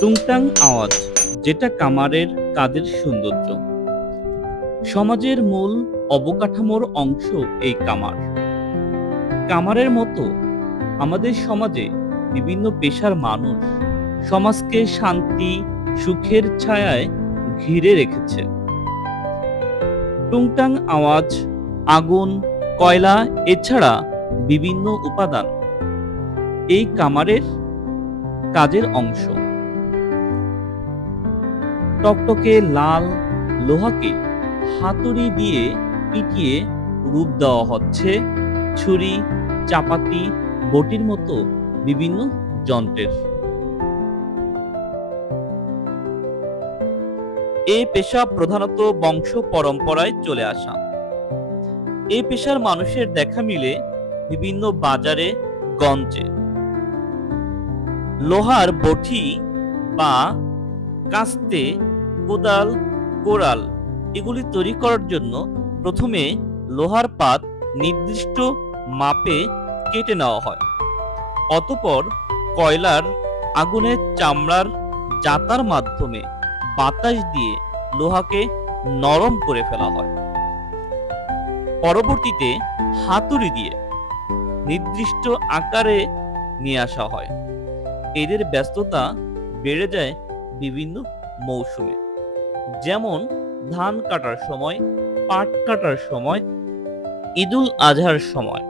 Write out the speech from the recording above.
টুংটাং আওয়াজ, যেটা কামারের কাজের সৌন্দর্য। সমাজের মূল অবকাঠামোর অংশ এই কামার। কামারের মতো আমাদের সমাজে বিভিন্ন পেশার মানুষ সমাজকে শান্তি, সুখের ছায়ায় ঘিরে রেখেছে। টুংটাং আওয়াজ, আগুন, কয়লা এছাড়া বিভিন্ন উপাদান এই কামারের কাজের অংশ। টকটকে লাল লোহাকে হাতুড়ি দিয়ে পিটিয়ে রূপ দেওয়া হচ্ছে ছুরি, চাপাতি, বটির মতো বিভিন্ন যন্ত্রের। এই পেশা প্রধানত বংশ পরম্পরায় চলে আসা। এই পেশার মানুষের দেখা মিলে বিভিন্ন বাজারে, গঞ্জে। লোহার বটি বা কাস্তে, কোদাল, কোড়াল এগুলি তৈরি করার জন্য প্রথমে লোহার পাত নির্দিষ্ট মাপে কেটে নেওয়া হয়। অতঃপর কয়লার আগুনে চামড়ার জাতার মাধ্যমে বাতাস দিয়ে লোহাকে নরম করে ফেলা হয়। পরবর্তীতে হাতুড়ি দিয়ে নির্দিষ্ট আকারে নিয়ে আসা হয়। এদের ব্যস্ততা বেড়ে যায় বিভিন্ন মৌসুমে, যেমন ধান কাটার সময়, পাট কাটার সময়, ঈদুল আজহার সময়।